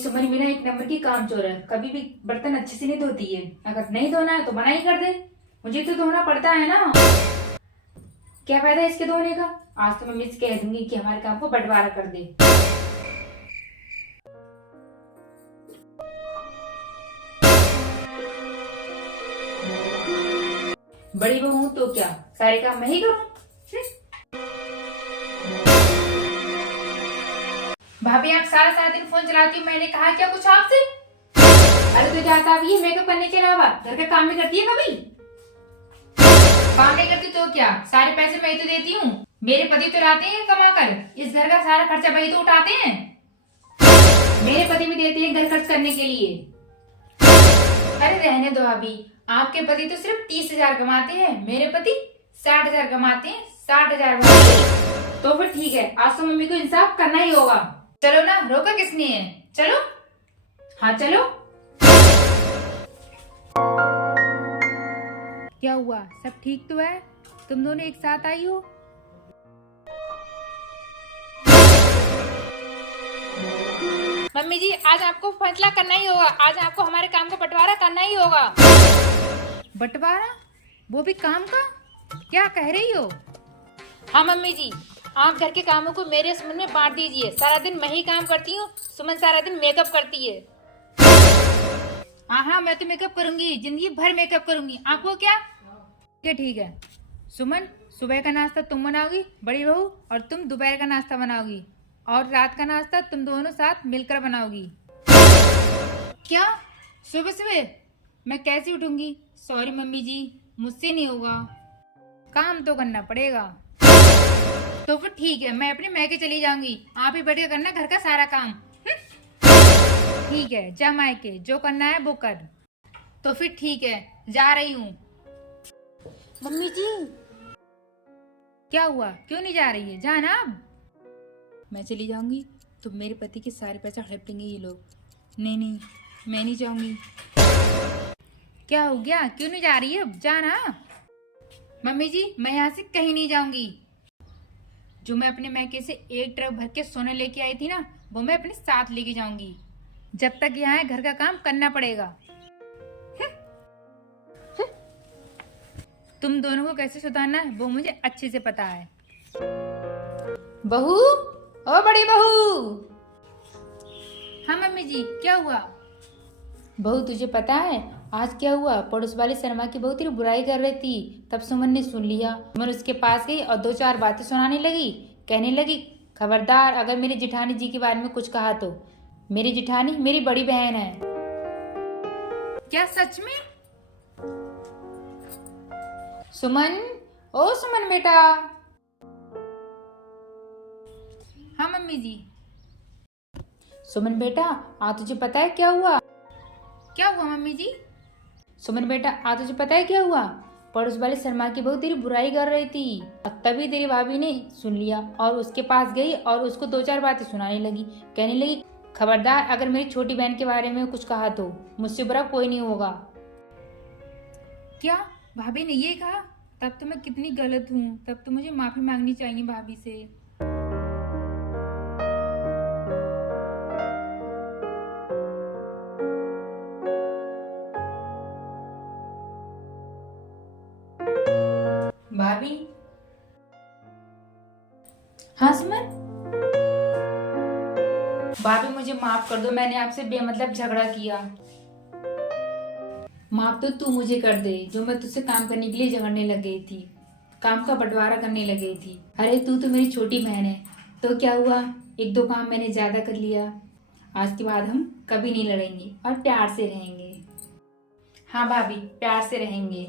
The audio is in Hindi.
सुमन मेरा एक नंबर की कामचोर है, कभी भी बर्तन अच्छे से नहीं धोती है। अगर नहीं धोना है तो मना ही कर दे, मुझे तो धोना पड़ता है ना। क्या फायदा है इसके धोने का। आज तो मम्मी से कह दूंगी कि हमारे काम को बंटवारा कर दे। बड़ी बहू हूं तो क्या सारे काम मैं ही करूं। भाभी आप सारा सारा दिन फोन चलाती हो, मैंने कहा क्या कुछ आपसे। अरे तो जाता भी है मेकअप करने के अलावा घर का काम नहीं करती है कभी। काम नहीं करती तो क्या, सारे पैसे मैं ही तो देती हूँ। मेरे पति तो लाते हैं कमा कर, इस घर का सारा खर्चा वही तो उठाते हैं। मेरे पति भी देते हैं घर खर्च करने के लिए। अरे रहने दो भाभी, आपके पति तो सिर्फ 30,000 कमाते हैं, मेरे पति 60,000 कमाते हैं। 60,000 तो फिर ठीक है, आज तो मम्मी को इंसाफ करना ही होगा। चलो ना, रोका किसने है, चलो। हाँ चलो। क्या हुआ, सब ठीक तो है? तुम दोनों एक साथ आई हो? मम्मी जी आज आपको फैसला करना ही होगा, आज आपको हमारे काम का बंटवारा करना ही होगा। बंटवारा? वो भी काम का? क्या कह रही हो? हाँ मम्मी जी, आप घर के कामों को मेरे सुमन में बांट दीजिए। सारा दिन मैं ही काम करती हूँ, सुमन सारा दिन मेकअप करती है। हाँ हाँ मैं तो मेकअप करूंगी, जिंदगी भर मेकअप करूंगी, आपको क्या। ठीक है सुमन, सुबह का नाश्ता तुम बनाओगी बड़ी बहू, और तुम दोपहर का नाश्ता बनाओगी, और रात का नाश्ता तुम दोनों साथ मिलकर बनाओगी। क्या सुबह सुबह मैं कैसे उठूंगी? सॉरी मम्मी जी, मुझसे नहीं होगा, काम तो करना पड़ेगा। तो फिर ठीक है, मैं अपने मैके चली जाऊंगी, आप ही बैठ के करना घर का सारा काम। ठीक है जा मायके, जो करना है वो कर। तो फिर ठीक है, जा रही हूँ। मम्मी जी क्या हुआ, क्यों नहीं जा रही है? जाना अब। मैं चली जाऊंगी तो मेरे पति के सारे पैसे हड़प लेंगे ये लोग। नहीं नहीं मैं नहीं जाऊंगी। क्या हो गया, क्यों नहीं जा रही है? अब जाना। मम्मी जी मैं यहाँ से कहीं नहीं जाऊंगी। जो मैं अपने मैके से एक ट्रक भर के सोने लेके आई थी ना, वो मैं अपने साथ लेके जाऊंगी। जब तक यहाँ है घर का काम करना पड़ेगा। तुम दोनों को कैसे सुधारना है वो मुझे अच्छे से पता है। बहू, ओ बड़ी बहू। हाँ मम्मी जी क्या हुआ? बहू तुझे पता है आज क्या हुआ? पड़ोस वाली शर्मा की बहू तेरी बुराई कर रही थी, तब सुमन ने सुन लिया। सुमन उसके पास गई और 2-4 बातें सुनाने लगी। कहने लगी खबरदार अगर मेरी जिठानी जी के बारे में कुछ कहा तो। मेरी जिठानी मेरी बड़ी बहन है। क्या सच में? सुमन, ओ सुमन बेटा। हाँ मम्मी जी। सुमन बेटा आज तुझे पता है क्या हुआ? क्या हुआ मम्मी जी? सुमन बेटा आज तुझे पता है क्या हुआ? पड़ोस वाली शर्मा की बहू तेरी बुराई कर रही थी, और तभी तेरी भाभी ने सुन लिया और उसके पास गई और उसको 2-4 बातें सुनाने लगी। कहने लगी खबरदार अगर मेरी छोटी बहन के बारे में कुछ कहा तो मुझसे बुरा कोई नहीं होगा। क्या भाभी ने ये कहा? तब तो मैं कितनी गलत हूँ, तब तो मुझे माफी मांगनी चाहिए भाभी से। भाभी। हाँ सुमन। भाभी मुझे माफ कर दो, मैंने आपसे बेमतलब झगड़ा किया। माफ तो तू मुझे कर दे, जो मैं तुझसे काम करने के लिए झगड़ने लग गई थी, काम का बंटवारा करने लग गई थी। अरे तू तो मेरी छोटी बहन है, तो क्या हुआ, 1-2 काम मैंने ज्यादा कर लिया। आज के बाद हम कभी नहीं लड़ेंगे और प्यार से रहेंगे। हाँ भाभी प्यार से रहेंगे।